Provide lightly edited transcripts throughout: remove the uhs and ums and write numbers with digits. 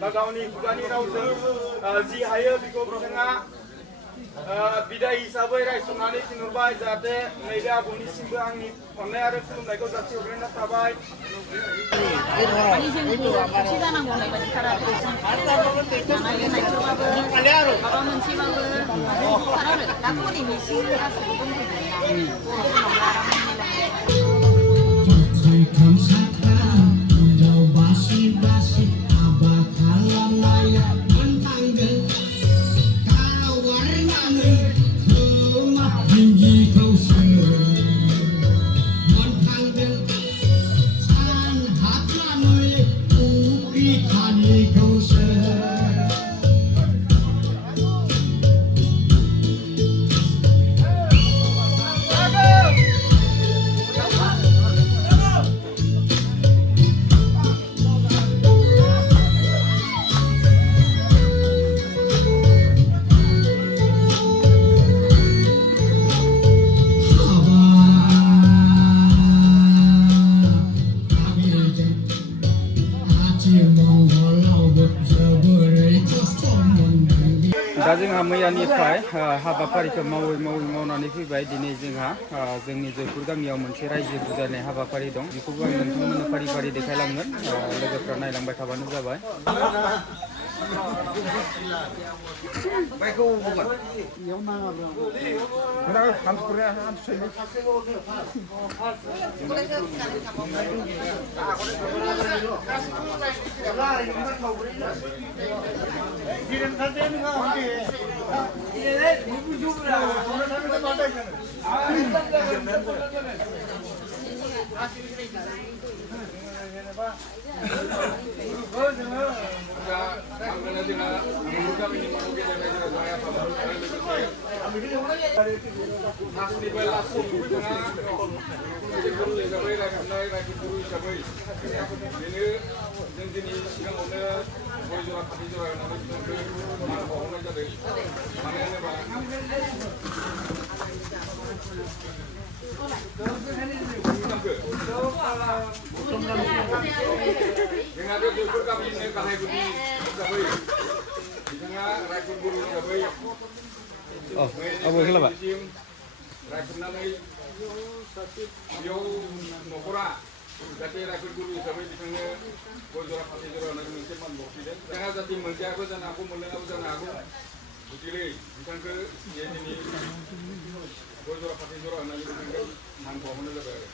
बा गावनि खुगानि रावजों जि हायो बेखौ बिथाङा बिदाय हिसाबै रायसंनानै थिनहरबाय जाहाथे नैबे आबौनिसिमबो आंनि अननाय आरो खुलुमनायखौ जासिहरग्रोना थाबाय। माने जों खाथि जानांगौ होननाय बायदिथार आरो जों जानाय लोंनायफोरबाबो माबा मोनसेबाबो ज'थार आरो दाथ' ओरैनो एसे गासिबो दंजोबोना बर'फोरनावबो आराम दा जोंहा मैयानिफ्राय हाबाफारिखौ मावनानै फैबाय। दिनै जोंहा जोंनि जयपुर गामियाव मोनसे रायजो बुजायनाय हाबाफारि दं। बेखौबो आं नोंथांमोननो फारि फारि देखायलांगोन। लोगोफ्रा नायलांबाय थाबानो जाबाय। जाहाथे रायफोर गुरु हिसाबै बिथांनो गय जरा फाथै जरा होनानै मोनसे मान बावथिदों। बिथाङा जाहाथे मोनजायाबो जानो हागौ, मोनलोङाबो जानो हागौ। गतिके बिथांखौ दिनै गय जरा फाथै जरा होनानै बिथांखौ मान बावहोनाय जाबाय आरो।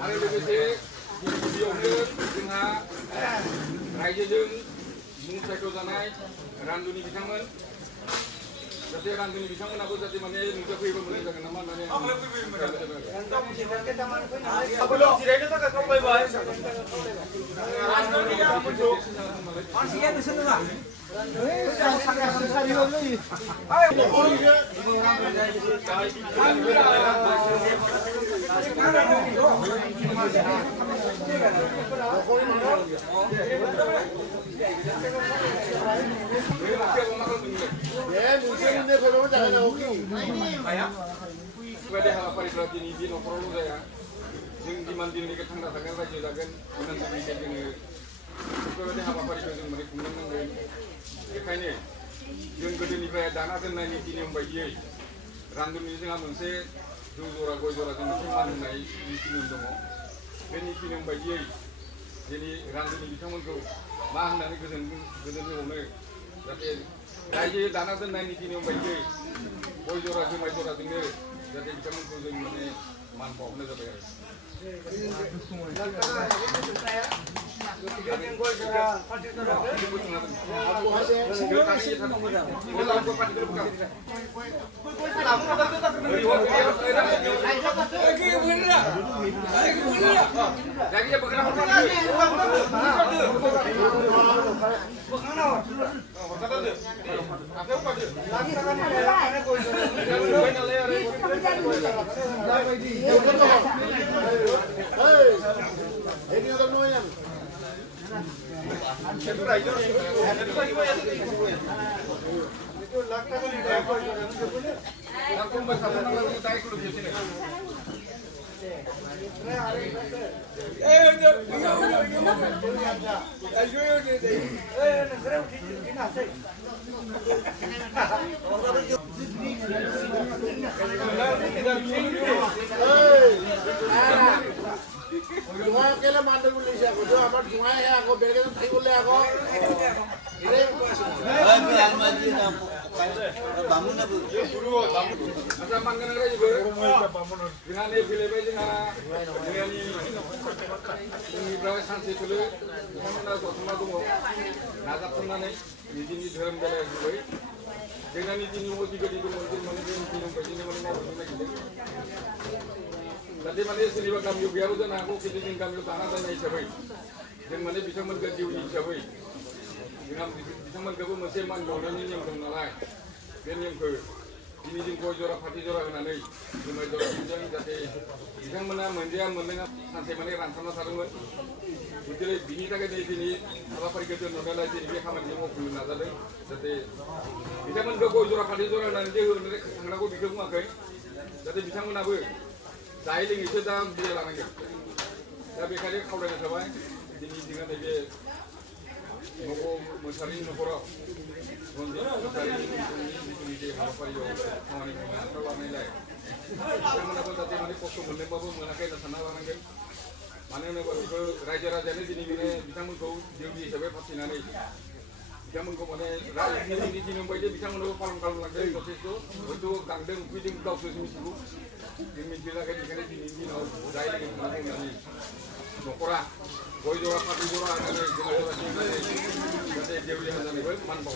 आरो लोगोसे गिबियावनो जोंहा रायजोजों मुं सायख'जानाय रान्दुनि बिथांमोन जाहाथे रान्दुनि बिथांमोनाबो जाहाथे माने नुजाफैयोबा मोजां जागोन नामा होननानै जिरायनो थाखाय खावलायबाय। मानसिया नोंसोर नङा बेबायदि हाबाफारिफ्रा दिनै बे न'खरावल' जाया। जों जिमान दिननिखौ थांना थागोन रायजो जागोन इमानदिननिफ्राय जोङो बेफोरबायदि हाबाफारिखौ जों माने खुंलांनांगोन। बेखायनो जों गोदोनिफ्राय दाना दोननाय नीति नियम बायदियै रान्दुनि जोंहा मोनसे जौ जरा गय जरा जों मोनसे मान होनाय नीति नियम दङ। बे नीति नियम बायदियै दिनै रान्दुनि बिथांमोनखौ मा होननानै गोजोन होबावनो जाहाथे रायजो दाना दोननायनि नियम बायदियै गय जरा जुमाय जराजोंनो जाहाथे बिथांमोनखौ जों माने मान बावनाय जाबाय आरो Jual ke la mandar boleh siapa? Jual apa? Jual ya aku berke tu thai boleh aku. Masa mangkana lagi ber. Dengan ni pilih bayi dengan ni berapa sanksi tu le. Kamu nak buat semua tu mau. Nak apa mana ni? Ini dalam dalam bayi. Dengan ni ini mau juga di rumah tu mana ni ini bayi ni mana mau mana kita. Tadi mana sini kami juga ada nak aku kita ni kami tanah dan ini siapa? Dengan mana bisa mengerti ini siapa? Dengan bisa mengerti mesti manjauran ini yang ternalai. Ini yang ke ini jengkau jorah hati jorah kena ni. Cuma jorah hujan jadi bisa mana mendiam mendengar santai mana rancana sarungan. Jadi bini tak ada di sini apa pergi ke normal lagi dia kami ni mau pulang nazar jadi bisa menggabung jorah hati jorah nanti orang aku bikin muak kan. Jadi bisa mana ber Sailing itu dah dia lama ni. Tapi kalau kau dah sampai, ini dengan dia mau mencari nomor, mencari ini dia apa yo, mana ni mana ni lah. Mana pun tadi mana posko benda babu mana kaya sana orang kan. Mana ni baru raja ni sini bisa mengkau dia sampai pasti nani. Bisa mengkau mana raja ini sini bayi dia bisa mengkau palung lagi proses tu, itu kandeng kucing kau susu susu. Ini juga kan ini no dai dengan mana ni nokora boy jora pati jora ada ni jora ni jadi dia boleh macam ni man bau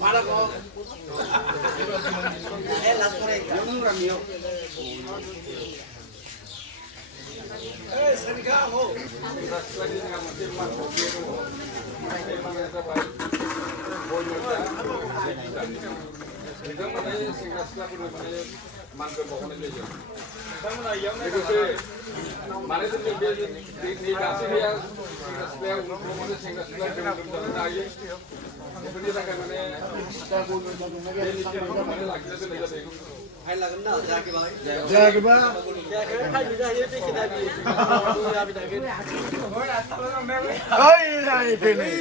Para kau. Las mereka. Yang ramio. Serigamo. lagi dengan mesin man kopi itu, mesin man yang terbaik. Kita mana singkat sekali pun mana man ke bawah ni je. Itu sih. Mana tu dia di kasih dia singkat sekali untuk mana singkat sekali dengan berjalan lagi. Kemudian akan mana ini mana lagi tu dia जायाखैबा ओइ नाय फैनाय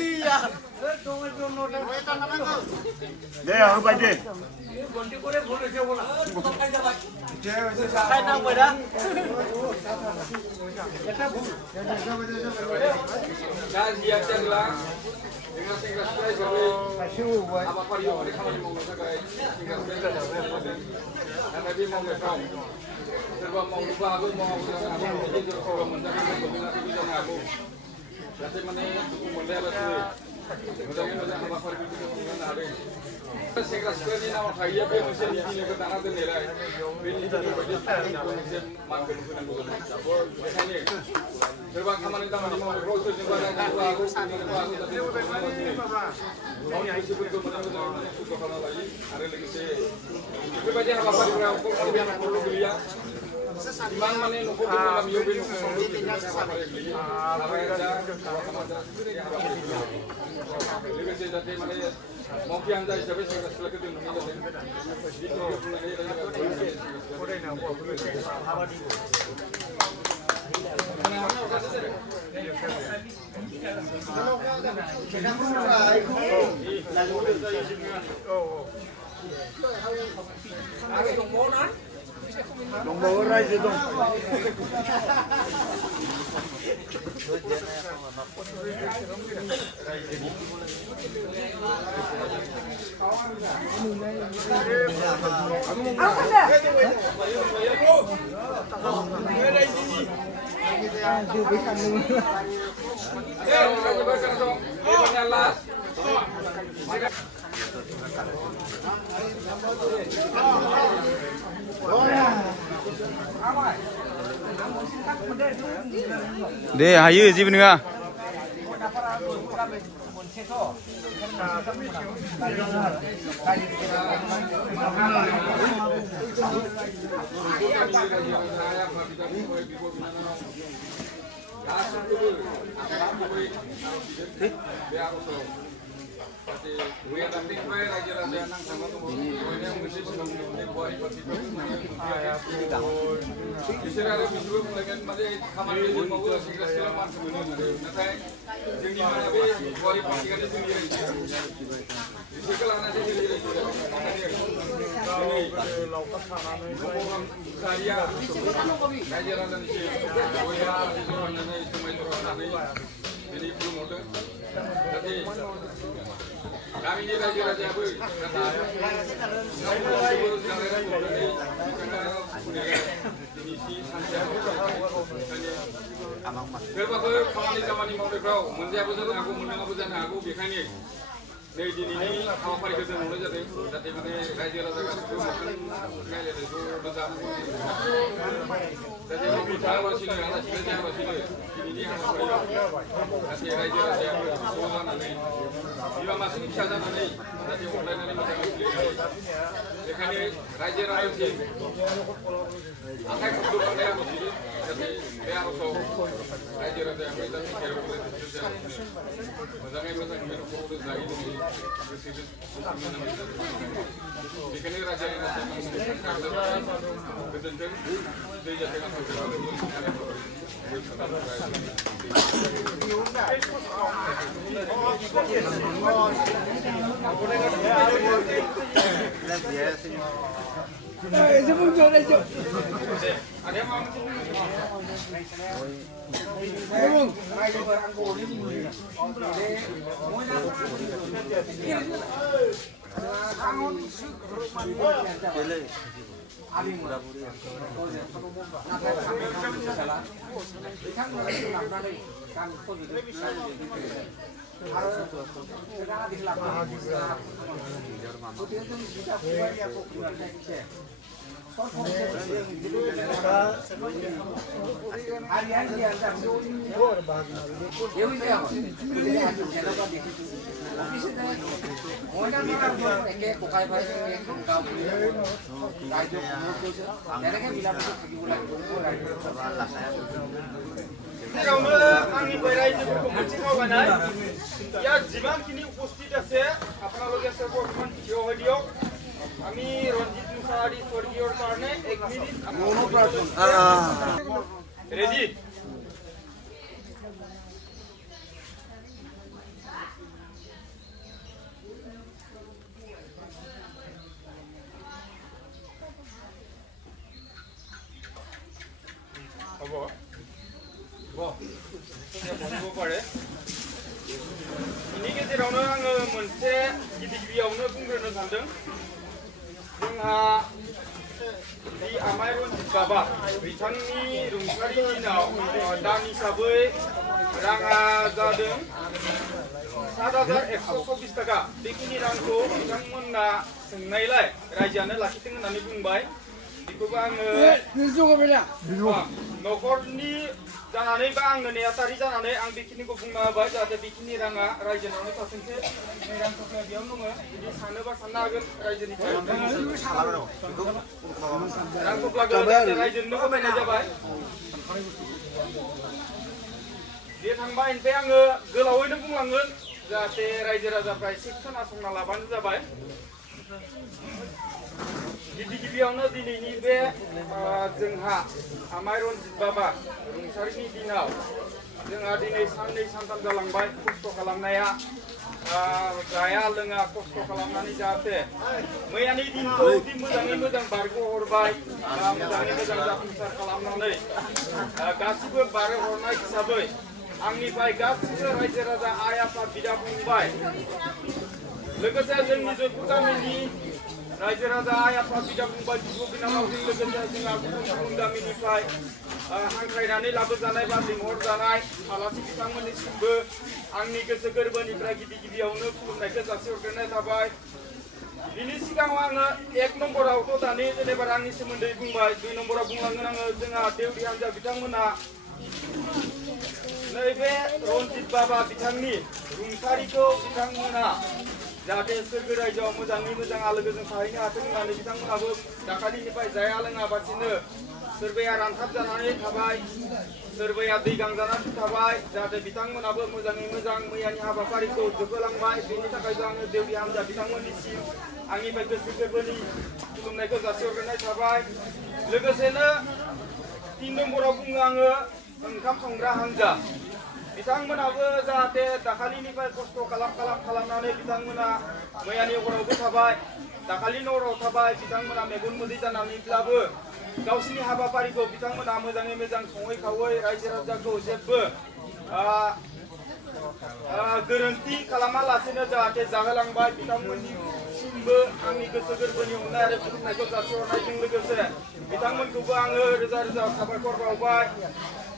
दे होबाय दे दा जियानो जादोंला dengan sekretaris sebagai habafaरि yang खामानि मावनो थाखाय sekretaris dan tadi mau ngekom serba मावनोबो हागौ मावाबो जानो हागौ बिदि सोरबा मोनजागोन मोनजानानै जानो हागौ जाहाथे माने दुखु मोनलायालासिनो मोजाङै मोजां हाबाफारिफोरखौ खुंलांनो हादों सेंग्रा सिख्लानि नामाव थाहैया बे मोनसे नीतिखौ दाना दोननायलाय बे नीतिनि बायदि मोनसे मानखौ होनांगौ जादों बेखायनो सोरबा खामानि दामानि मावनायफ्राव सोरजोंबा रायज्लायनोबो हागौ सोरजोंबो हागौ जाहाथे गावनि गोसोफोरखौ मोजां मोजां सुख खालामना लायो आरो लोगोसे बेफोरबायदि हाबाफारिफोराव क'क्राझार न'खरावल' गोलैया इमान माने न'खरफोरनि गामियाव बे न'खरावल' हाबाफारि गोलैयो हाबाया जा हाबा खालामा जा बे हाबाफारि लोगोसे जाहाथे माने मावथि हान्जा हिसाबै सेंग्रा सिख्लाखौ दोननाय जादों दंबावो रायजो दं deh hayu jeep nengah गामिनि रायजो राजायाबो सोरबाफोर खामानि दामानि मावनायफ्राव मोनजायाबो जानो हागौ मोननाङाबो जानो हागौ बेखायनो नै दिनैनि हाबाफारिखौ जों मावनाय जादों जाहाथे माने रायजो राजा गासैबो नायलायनायखौ मोजां जाहाथे रावबो थाङालासिनो आलासिनो जायालासिनो दिनैनि हाबाफारियाव जाहाथे रायजो राजायाबो ज' जानानै बिमा मासेनि फिसा जानानै जाहाथे अनलायनानै मोजाङै सोलियो बेखायनो रायजो राजासिम आखाइ खबजबनानै आर'ज होयो जाहाथे बे आर'जआव रायजो राजायाबो जाहाथे मोजाङै मोजां बे न'खराव जायै लोङै बेखायनो रायजो राजाया गोजोनथों दै जाथों आंनिफ्राय रायजोफोरखौ मोनसे खावलायनाय ইয়াত যিমানখিনি উপস্থিত আছে আপোনালোকে বৰ্তমান থিয় হৈ দিয়ক আমি ৰঞ্জিত सारी स्वर्गीय कारणे 1 मिनिट रेडी হ'ব बंद पारे बेनि गेजेरावनो आङो मोनसे गिबियावनो बुंग्रोनो सानदों जोंहा बि आमाय रनजित बाबा बिथांनि रुंसारि दिनाव दान हिसाबै राङा जादों 7,124 थाखा बेखिनि रांखौ बिथांमोनना सोंनायलाय रायजोआनो लाखिथों होननानै बुंबाय बेखौबो आङो न'खरनि जानानै बा आंनो नेहाथारि जानानै आं बेखिनिखौ बुंना होबाय जाहाथे बेखिनि राङा रायजोनावनो थाथोंसै रां थफ्लाया बेयावनो दङ जुदि सानोबा साननो हागोन रायजोनिफ्राय रां थफ्लाखौ रायजोनो होबायनाय जाबाय बे थांबाय ओमफ्राय आङो गोलावैनो बुंलांगोन जाहाथे रायजो राजाफ्रा एसे खोनासंना लाबानो जाबाय गिबियावनो दिनैनि बे जोंहा आमाय रनजित बाबा रुंसारिनि दिनाव जोंहा दिनै साननै सानथाम जालांबाय खस्थ' खालामनाया जाया लोङा खस्थ' खालामनानै जाहाथे मैयानि दिनखौ मोजाङै मोजां बारग'हरबाय मोजाङै मोजां जाफुंसार खालामनानै गासिबो बारहोहरनाय हिसाबै आंनिफ्राय गासिबो रायजो राजा आइ आफा बिदा फंबाय लोगोसे जोंनि जयपुर गामिनि रायजो राजा आइ आफा बिदा फंबाय बिब' बिनानावजों लोगोसे जोंहा गुबुन गुबुन गामिनिफ्राय हांख्रायनानै लाबोजानाय बा लिंहरजानाय आलासि बिथांमोननिसिमबो आंनि गोसो गोरबोनिफ्राय गिबियावनो खुलुमनायखौ जासिहरग्रोनाय थाबाय बिनि सिगाङाव आङो 1 नम्बरावथ' दानि जेनेबा आंनि सोमोन्दै बुंबाय 2 नम्बराव बुंलांगोन आङो जोंहा देउरि हान्जा बिथांमोना नैबे रनजित बाबा बिथांनि रुंसारिखौ बिथांमोना जाहाथे सोरगो रायजोआव मोजाङै मोजां आलो गोजोन थाहैनो हाथों होननानै बिथांमोनाबो दाखालिनिफ्राय जाया लोङाबासिनो सोरबाया रानथाब जानानै थाबाय सोरबाया दै गांजानानै थाबाय जाहाथे बिथांमोनाबो मोजाङै मोजां मैयानि हाबाफारिखौ जोबहोलांबाय बेनि थाखायबो आङो देउरि हान्जा बिथांमोननिसिम आंनिफ्राय गोसो गोरबोनि खुलुमनायखौ जासिहरग्रोनाय थाबाय लोगोसेनो 3 नम्बराव बुङो आङो ओंखाम संग्रा हान्जा बिथांमोनाबो जाहाथे दाखालिनिफ्राय खस्थ' खालामनानै बिथांमोना मैयानि हरावबो थाबाय दाखालिनि हराव थाबाय बिथांमोना मेगन मोदै जानानैब्लाबो गावसिनि हाबाफारिखौ बिथांमोना मोजाङै मोजां सङै खावै रायजो राजाखौ जेबो गोरोन्थि खालामालासेनो जाहाथे जाहोलांबाय बिथांमोननिसिमबो आंनि गोसो गोरबोनि अननाय आरो खुलुमनायखौ जासिहरनायजों लोगोसे बिथांमोनखौबो आङो रोजा रोजा साबायखर बावबाय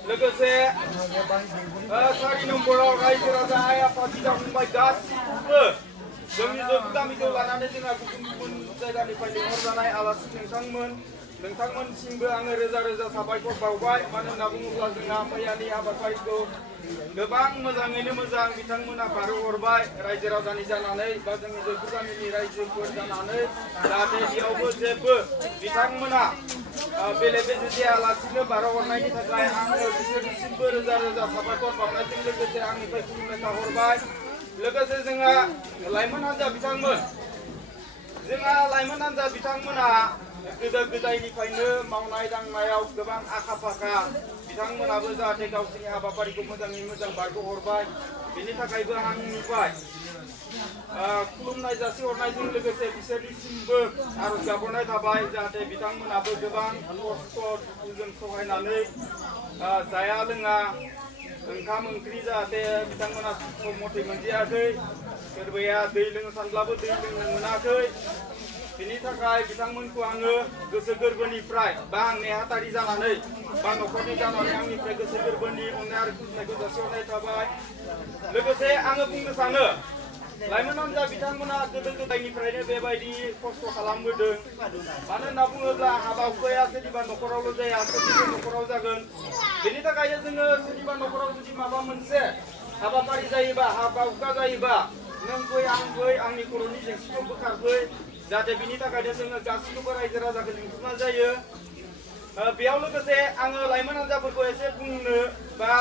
लोगोसे 4 नम्बराव रायजो राजा आइ आफा बिदा फंबाय गासिबो जोंनि जयपुर गामिखौ लानानै जोंहा गुबुन गुबुन जायगानिफ्राय लिंहरजानाय आलासि नोंथांमोनसिमबो आङो रोजा रोजा साबायखर बावबाय मानो होनना बुङोब्ला जोंहा मैयानि हाबाफारिखौ गोबां मोजाङैनो मोजां बिथांमोना बारहोहरबाय रायजो राजानि जानानै बा जोंनि जयपुर गामिनि रायजोफोर जानानै जाहाथे बेयावबो जेबो बिथांमोना बेले बेजे जायालासिनो बारहोहरनायनि थाखाय आङो बिसोरनिसिमबो रोजा रोजा साबायखर बावनायजों लोगोसे आंनिफ्राय खुलुमनाय थाहरबाय लोगोसे जोंहा लाइमोन हान्जा बिथांमोना गोदो गोदायनिफ्रायनो मावनाय दांनायाव गोबां आखा फाखा बिथांमोनाबो जाहाथे गावसोरनि हाबाफारिखौ मोजाङै मोजां बारग'हरबाय बेनि थाखायबो आंनिफ्राय खुलुमनाय जासिहरनायजों लोगोसे बिसोरनिसिमबो आरज गाबहरनाय थाबाय जाहाथे बिथांमोनाबो गोबां खस्थ' दुखुजों सहायनानै जाया लोङा ओंखाम ओंख्रि जाहाथे बिथांमोना सम मथे मोनजायाखै सोरबाया दै लोंनो सानब्लाबो दै लोंनो मोनाखै बेनि थाखाय बिथांमोनखौ आङो गोसो गोरबोनिफ्राय बा आं नेहाथारि जानानै बा न'खरनि जानानै आंनिफ्राय गोसो गोरबोनि अननाय आरो खुलुमनायखौ जासिहरनाय थाबाय लोगोसे आङो बुंनो सानो लाइमोन हान्जा बिथांमोना गोदो गोदायनिफ्रायनो बेबायदि खस्थ' खालामबोदों मानो होनना बुङोब्ला हाबा हुखाया सोरनिबा न'खरावल' जाया सोरनिबा न'खराव जागोन बेनि थाखायनो जोङो सोरनिबा न'खराव जुदि माबा मोनसे हाबाफारि जायोबा हाबा हुखा जायोबा नों फै आं फै आंनि खर'नि जेंसिखौ बोखारफै जाहाथे बिनि थाखायनो जोङो गासिखौबो रायजो राजाखौ लिंथुमनाय जायो बेयाव लोगोसे आङो लाइमोन हान्जाफोरखौ एसे बुंनो बा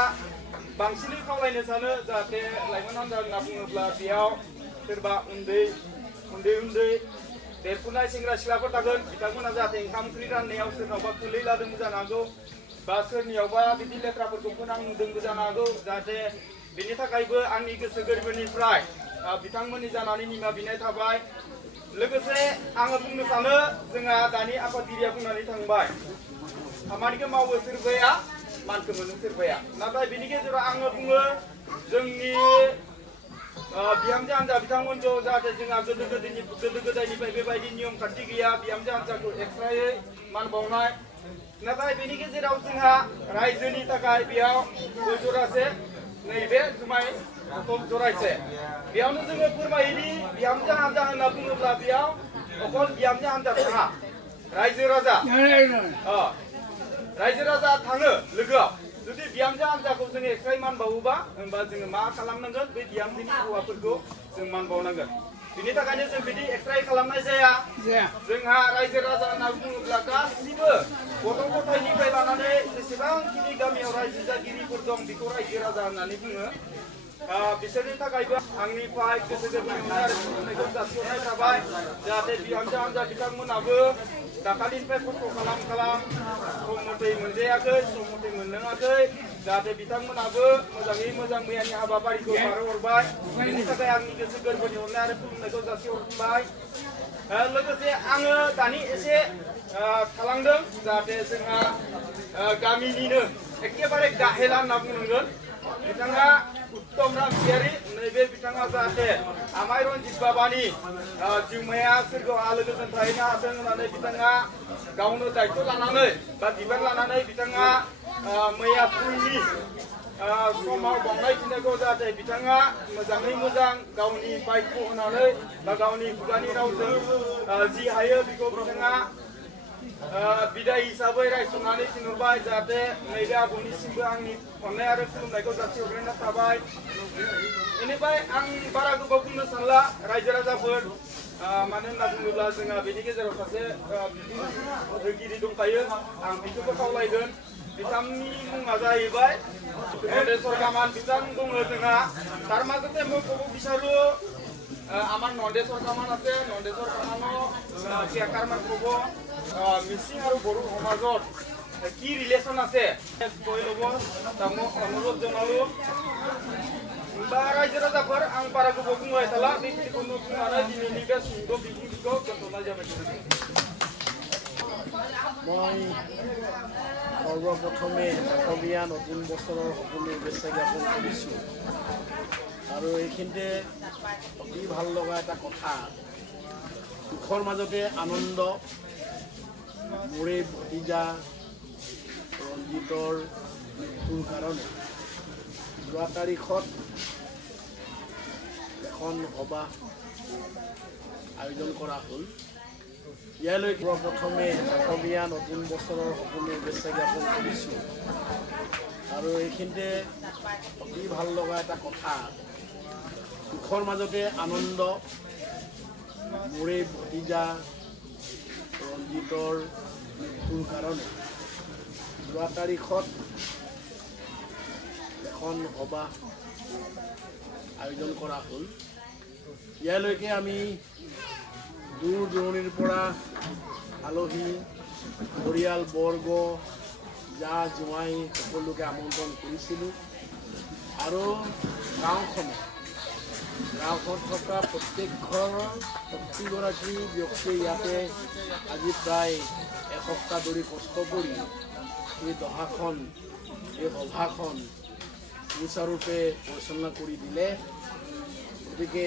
बांसिनै खावलायनो सानो जाहाथे लाइमोन हान्जा होनना बुङोब्ला बेयाव सोरबा उन्दै देरफुनाय सेंग्रा सिख्लाफोर थागोन बिथांमोना जाहाथे ओंखाम ओंख्रि राननायाव सोरनावबा गोलै लादोंबो जानो हागौ बा सोरनियावबा बिदि लेथ्राफोरखौ फोनां नुदोंबो जानो हागौ जाहाथे बेनि थाखायबो आंनि गोसो गोरबोनिफ्राय बिथांमोननि जानानै निमाहा बिनाय थाबाय लोगोसे आङो बुंनो सानो जोंहा दानि आफादगिरिया बुंनानै थांबाय खामानिखौ मावो सोरबाया मानखौ मोनो सोरबाया नाथाय बेनि गेजेराव आङो बुङो जोंनि बिहामजो हान्जा बिथांमोनखौ जाहाथे जोंहा गोदो गोदायनिफ्राय बेबायदि नियम खान्थि गैया बिहामजो हान्जाखौ एक्सट्रायै मान बावनाय नाथाय बेनि गेजेराव जोंहा रायजोनि थाखाय बेयाव गय जरासे नैबे जुमाय बथल जरायसे बेयावनो जोङो फोरमायोदि बिहामजो हान्जा होनना बुङोब्ला बेयाव अकल बिहामजो हान्जा थाङा रायजो राजा थाङो लोगोआव जुदि बिहामजो हान्जाखौ जोङो एक्सट्रायै मान बावोबा होनबा जोङो मा खालामनांगोन बे बिहामजोनि हौवाफोरखौ जों मान बावनांगोन बिनि थाखायनो जों बिदि एक्सट्रायै खालामनाय जाया जोंहा रायजो राजा होनना बुङोब्ला गासिबो गथ' गथायनिफ्राय लानानै जेसेबांखिनि गामियाव रायजो जागिरिफोर दं बेखौ रायजो राजा होननानै बुङो बिसोरनि थाखायबो आंनिफ्राय गोसो गोरबोनि आरो खुलुमनायखौ जासिहरनाय थाबाय जाहाथे बिहामजो हान्जा बिथांमोनाबो दाखालिनिफ्राय खस्थ' खालाम सम मथे मोनजायाखै सम मथे मोनलोङाखै जाहाथे बिथांमोनाबो मोजाङै मोजां मैयानि हाबाफारिखौ बारहोहरबाय बेनि थाखाय आंनि गोसो गोरबोनि अननाय आरो खुलुमनायखौ जासिहरबाय लोगोसे आङो दानि एसे थालांदों जाहाथे जोंहा गामिनिनो एखेबारे गाहेला होनना बुंनांगोन बिथाङा उत्तम रामसियारि नैबे बिथाङा जाहाथे आमाय रन्जित बाबानि जिउमाया सोरगोआव आलो गोजोन थाहैनो हाथों होननानै बिथाङा गावनो दायित्व लानानै बा बिबान लानानै बिथाङा मैया फुंनि समाव बावनाय फिननायखौ जाहाथे बिथाङा मोजाङै मोजां गावनि बायख' होनानै बा गावनि खुगानि रावजों जि हायो बेखौ बिथाङा बिदाय हिसाबै रायसंनानै थिनहरबाय जाहाथे नैबे आबौनिसिमबो आंनि अननाय आरो खुलुमनायखौ जासिहरग्रोनाय थाबाय बेनिफ्राय आं बारा गोबाव बुंनो सानला रायजो राजाफोर मानो होनना बुङोब्ला जोंहा बेनि गेजेराव सासे होगिरि दंखायो आं बेखौबो खावलायगोन बिथांनि मुङा जाहैबाय नन्देश्वर कामान बिथां दङ जोंहा तार মাজতে মই ক'ব বিচাৰো আমাৰ নন্দেশ্বৰ কামান আছে নন্দেশ্বৰ কামানৰ কেইষাৰমান ক'ব মিচিং আৰু বড়ো সমাজত কি ৰিলেশ্যন আছে কৈ ল'ব তাক মই অনুৰোধ জনালো बा रायजो राजाफोर आं बारा गोबाव बुंबाय थाला बेखिनिखौनो बुंनानै दिनैनि बे सुंद' बिबुंथिखौ दोनथ'नाय जाबाय মই সৰ্বপ্ৰথমে অসমীয়া নতুন বছৰৰ সকলো শুভেচ্ছা জ্ঞাপন কৰিছোঁ আৰু এইখিনিতে অতি ভাল লগা এটা কথা দুখৰ মাজতে আনন্দ মোৰে ভতিজা ৰঞ্জিতৰ মৃত্যুৰ কাৰণে যোৱা তাৰিখত এখন সভা আয়োজন কৰা হ'ল ইয়ালৈ প্ৰথমে অসমীয়া নতুন বছৰৰ সকলো শুভেচ্ছা জ্ঞাপন কৰিছোঁ আৰু এইখিনিতে অতি ভাল লগা এটা কথা দুখৰ মাজতে আনন্দ মোৰে ভতিজা ৰঞ্জিতৰ মৃত্যুৰ কাৰণে যোৱা তাৰিখত এখন সভা আয়োজন কৰা হ'ল ইয়ালৈকে আমি দূৰ দূৰণিৰ পৰা আলহী পৰিয়াল বৰ্গ জা জোঁৱাই সকলোকে আমন্ত্ৰণ কৰিছিলোঁ আৰু গাঁওখনত থকা প্ৰতিগৰাকী ব্যক্তিয়ে ইয়াতে আজি প্ৰায় এসপ্তাহ ধৰি কষ্ট কৰি এই দহাখন এই সভাখন সুচাৰুৰূপে পৰিচালনা কৰি দিলে গতিকে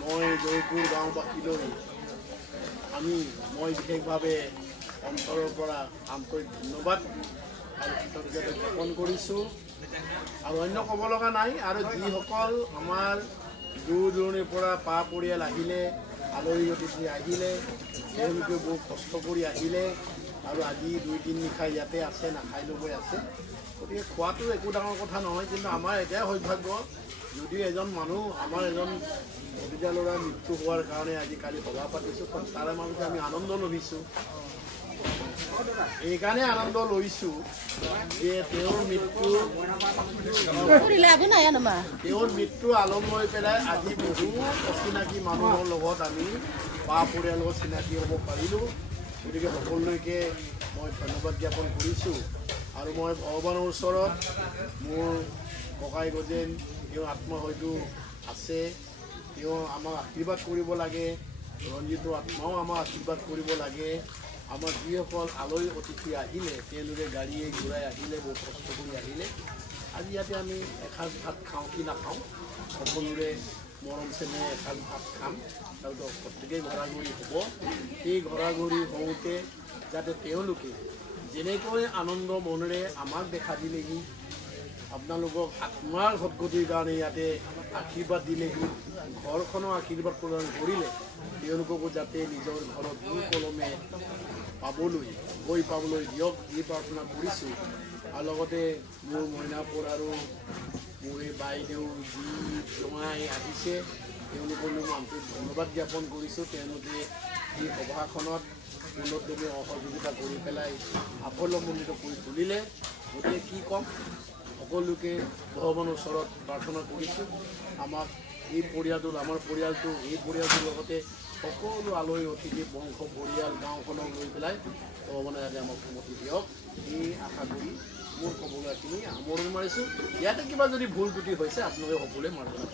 মই জয়পুৰ গাঁওবাসীলৈ মই বিশেষভাৱে অন্তৰৰ পৰা আন্তৰিক ধন্যবাদ আৰু কৃতজ্ঞতা জ্ঞাপন কৰিছোঁ আৰু অন্য ক'ব লগা নাই আৰু যিসকল আমাৰ দূৰ দূৰণিৰ পৰা পা পৰিয়াল আহিলে আলহী অতিথি আহিলে তেওঁলোকে বহু কষ্ট কৰি আহিলে আৰু আজি 2-3 নিশা ইয়াতে আছে নাখাই নবৈ আছে গতিকে খোৱাটো একো ডাঙৰ কথা নহয় কিন্তু আমাৰ এটাই সৌভাগ্য যদিও এজন মানুহ আমাৰ এজন ভতিজা ল'ৰাৰ মৃত্যু হোৱাৰ কাৰণে আজি কালি সভা পাতিছোঁ তাৰে মাজতে আমি আনন্দ লভিছোঁ এইকাৰণে আনন্দ লৈছোঁ যে তেওঁৰ মৃত্যু আলম হৈ পেলাই আজি বহু অচিনাকি মানুহৰ লগত আমি বা পৰিয়ালৰ চিনাকি হ'ব পাৰিলোঁ। গতিকে সকলোলৈকে মই ধন্যবাদ জ্ঞাপন কৰিছোঁ আৰু মই ভগৱানৰ ওচৰত মোৰ ককাই গজেন তেওঁৰ আত্মা হয়তো আছে, তেওঁ আমাক আশীৰ্বাদ কৰিব লাগে, ৰঞ্জিতৰ আত্মাও আমাক আশীৰ্বাদ কৰিব লাগে। আমাৰ যিসকল আলহী অতিথি আহিলে তেওঁলোকে গাড়ীয়ে ঘূৰাই আহিলে, বহুত কষ্ট কৰি আহিলে, আজি ইয়াতে আমি এসাঁজ ভাত খাওঁ কি নাখাওঁ সকলোৰে মৰম চেনেহ এসাঁজ ভাত খাম, তাৰপিছত প্ৰত্যেকেই ঘৰাঘৰি হ'ব। সেই ঘৰাঘৰি হওঁতে যাতে তেওঁলোকে যেনেকৈ আনন্দ মনেৰে আমাক দেখা দিলেহি, আপোনালোকক আত্মাৰ সদ্গতিৰ কাৰণে ইয়াতে আশীৰ্বাদ দিলেহি, ঘৰখনৰ আশীৰ্বাদ প্ৰদান কৰিলে, তেওঁলোককো যাতে নিজৰ ঘৰত সুকলমে পাবলৈ দিয়ক এই প্ৰাৰ্থনা কৰিছোঁ। আৰু লগতে মোৰ মইনাপুৰ আৰু মোৰ এই বাইদেউ যি জমাই আহিছে তেওঁলোকলৈ মই আন্তৰিক ধন্যবাদ জ্ঞাপন কৰিছোঁ। তেওঁলোকে এই সভাখনত পূৰ্ণোদ্যমে সহযোগিতা কৰি পেলাই সাফল্যমণ্ডিত কৰি তুলিলে। গতিকে কি ক'ম, সকলোকে ভগৱানৰ ওচৰত প্ৰাৰ্থনা কৰিছোঁ আমাক এই পৰিয়ালটো, আমাৰ পৰিয়ালটো, এই পৰিয়ালটোৰ লগতে সকলো আলহী অতিথি বংশ পৰিয়াল গাঁওখনক লৈ পেলাই ভগৱানে যাতে আমাক সমতি দিয়ক এই আশা কৰি মোৰ ক'বলগীয়াখিনি সামৰণি মাৰিছোঁ। ইয়াতে কিবা যদি ভুল ত্ৰুটি হৈছে আপোনালোকে সকলোৱে মাৰ্জনা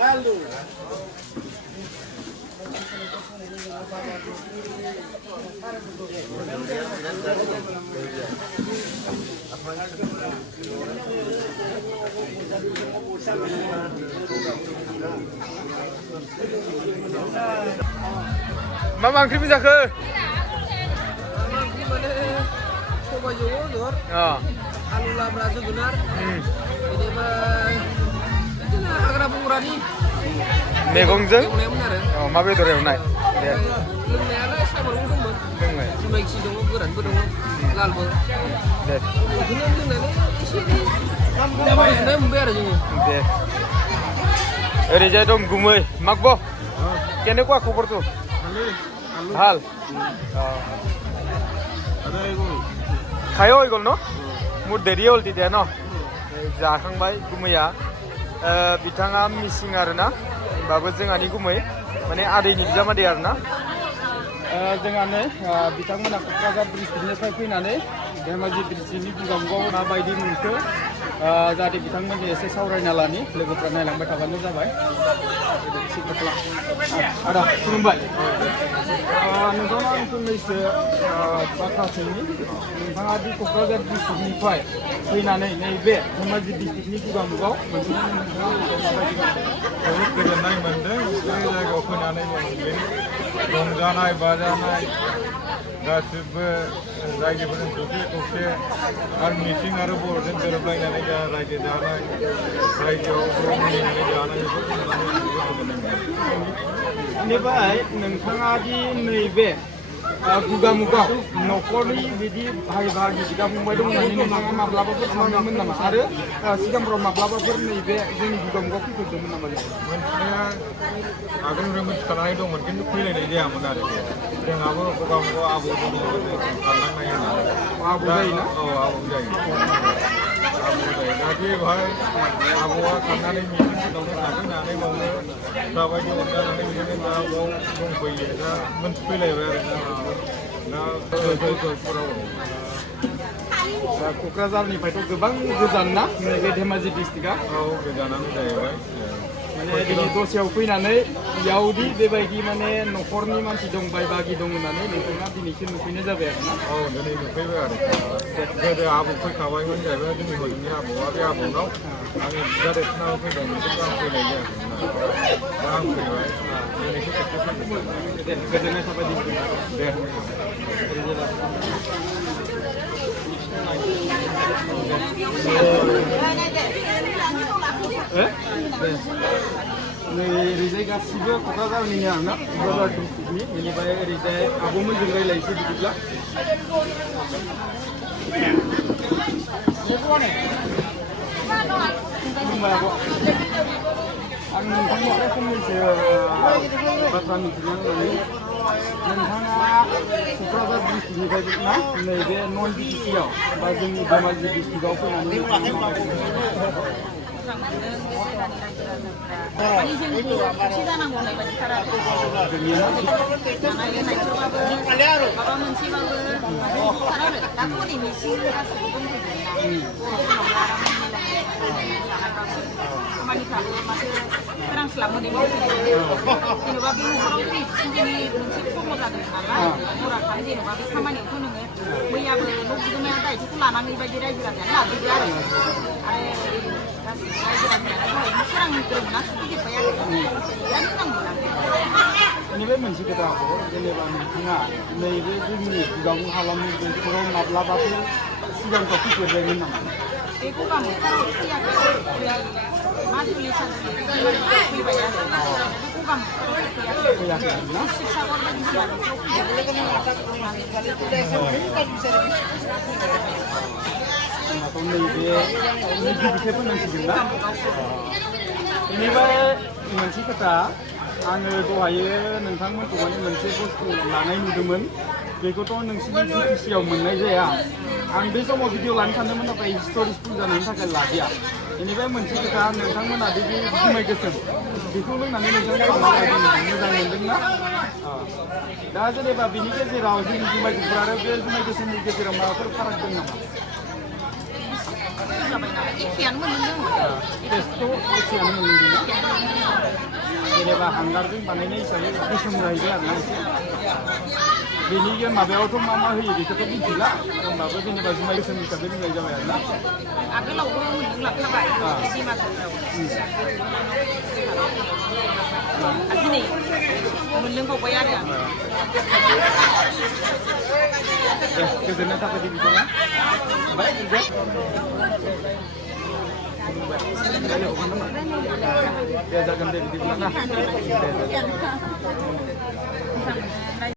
Halo. मा मा ओंख्रि मोनजाखो? सबाय जोगोनार, आलु लाब्रा जोगोनार, बेनिफ्राय बिदिनो हाग्रा बंग्रानि मैगंजों एवनायमोन आरो मा बेदर एवनाय? लोंनायालाय सामरबो दंमोन, जुमाय गिसि दङ, गोरानबो दङ, लालबो। बिदिनो लोंनानै एसे गोजोननाय मोनबाय आरो जोङो। दे ओरैजाय दं गुमै मागब' केनेकुवा खबरটো? ভাল খায়ো হৈ গ'ল ন? মোৰ দেৰি হ'ল তেতিয়া ন? जाखांबाय गुमैया बिथाङा मिसिं आरोना, होमबाबो जोंहानि गुमै माने आदैनि बिजामादै आरोना। जोंहानो बिथांमोना क'क्राझार डिस्ट्रिक्टनिफ्राय फैनानै धेमाजि डिस्ट्रिक्टनि गुगामुगाव माबायदि मोनखो जाहाथे बिथांमोनजों एसे सावरायना लानि, लोगोफ्रा नायलांबाय थाबानो जाबाय। आदा खुलुमबाय। नोंथाङा आं फंनैसो बाथ्रा सोंनि, नोंथाङा दि क'क्राझार डिस्ट्रिक्टनिफ्राय फैनानै नैबे धेमाजि डिस्ट्रिक्टनि गुगामुगाव मोनफैनानै नोंथाङा जोबोद गोजोननाय मोन्दों। बे जायगायाव फैनानै रंजानाय बाजानाय गासिबो रायजोफोरजों खौसे आरो मिसिं आरो बर'जों गोरोबलायनानै रायजो जानाय, रायजोआव मिलायनानै जानाय बेफोरखौ नुनानै जोबोद गोजोननाय मोन्दों। बेनिफ्राय नोंथाङा दि नैबे गुगामुगाव न'खरनि बिदि भाइ बाहागि बिदा फंबाय दं होननानै नोंथाङा माब्लाबाफोर सानदोंमोन नामा? आरो सिगांफ्राव माब्लाबाफोर नैबे जोंनि गुगामुगाव फैफेरदोंमोन नामा? मोनथिनाया आगोलनिफ्राय मिथिखानाय दंमोन, खिन्थु फैलायनाय जायामोन आरो। जोंहाबो गुगामुगाव आबौ दङ, साननांनाय होनो आबौ जायोना? औ आबौ जायो, आबौ जायो। दा बेवहाय आबौआ थांनानै मिथिंफोरावनो थाफैनानै बावनो दाबायदि अनजानानै बिदिनो दा बाव दंफैयो। दा मोनथिफैलायबाय आरो दा गयफोराव क'क्राझारनिफ्रायथ' गोबां गोजान ना नैबे धेमाजि डिस्ट्रिक्टआ औ गोजानानो जाहैबाय माने दिनै दसेयाव फैनानै इयावदि बेबायदि माने न'खरनि मानसि दं बाय बागि दं होननानै नोंथाङा दिनैसो नुफैनाय जाबाय आरोना औ दिनै नुफैबाय आरो गोदो आबौ फैखाबायमोन जाहैबाय जोंनि हजोंनि आबौआ बे आबौनाव आङो बिदा देरसिनाव फैदों बिसोरखौ आं फैनाय जायाखैमोन दा आं फैबाय दिनैसो खेबसे फैदोंमोन दे गोजोननाय थाबाय दिनै दे नै ओरैजाय गासिबो क'क्राझारनिनो आरोना क'क्राझार डिस्ट्रिक्टनि बेनिफ्राय ओरैजाय आब'मोनजों रायज्लायनोसै बिदिब्ला खुलुमबाय आब' आं नोंथांनिफ्राय फंनैसो बाथ्रा मिथिनो लुबैयो नोंथाङा क'क्राझार डिस्ट्रिक्टनिफ्राय ना नैबे नन डिस्ट्रिक्टआव बा जोंनि धेमाजि डिस्ट्रिक्टआव फैनानै माने जों खौसे जानांगौ होननाय बायदि थार आरो जानाय लोंनायफोरबाबो माबा मोनसेबाबो ज'थार आरो दाथ' हनै मेचिन गासैबो दंजोबोना खामानिफ्राबो माथो सोरांस्लाब मोनै मावफैयो जेनेबा बे न'खराव दिनै जोंनि मोनसे खर्म जादों नालाय बराखान जेनेबा बे खामानियावथ' नोङो मैयाबो न' बिगोमाया दायथ'खौ लानानै बायदि रायजो राजायानो लाजोबो आरो गासिबो रायजो राजायानो सोरांग्रोमोना सुफैजोब्बाय आरो बिराद मोजां मोना बेनिफ्राय मोनसे खोथा आब' जेनेबा नोंथाङा नैबे जोंनि बिगावु हालामनि बेफोराव माब्लाबाफोर सिगांफ्राव फैफेरबायमोन नामा बे गगा मोनथाराव फैयाखै माजुलि साजुलि फैबाय आरो बे गगा मोनथाराव फैयाखै ना शिबसागर बायदिसिना जोंहाथ' नैबे गिबि खेब होनांसिगोन ना बेनिफ्राय मोनसे खोथा आङो दहायो नोंथांमोनखौ माने मोनसे बुस्थु लानाय नुदोंमोन बेखौथ' नोंसिनि जिटिसिआव मोननाय जाया आं बे समाव भिडिअ लानो सानदोंमोन नाथाय हिस्ट'रिसफुल जानायनि थाखाय लादिया बेनिफ्राय मोनसे खोथा नोंथांमोना बे जुमाय गोसोम बेखौ लोंनानै नोंथांमोना माबायदि मोजां मोनदोंना दा जेनेबा बिनि गेजेराव जोंनि जुमाय गुफुर आरो बे जुमाय गोसोमनि गेजेराव माबाफोर फाराग दं नामा एखेयानो मोनदों टेस्टखौ एखेयानो मोनदोंना जेनेबा हांगारजों बानायनाय हिसाबै गोसोम जाहैबाय आरोना एसे बेनि माबायावथ' मा मा होयो बेखौथ' मिथिला होमबाबो जेनेबा जुमाय गोसोम हिसाबै लोंनाय जाबाय आरोना आगोलावबो मोनलोंलांखाबाय डिमापुराव दिनै मोनलोंबावबाय आरो आं दे गोजोननाय थाबाय बिदिब्ला ओमफ्राय दे जागोन दे बिदिब्ला ना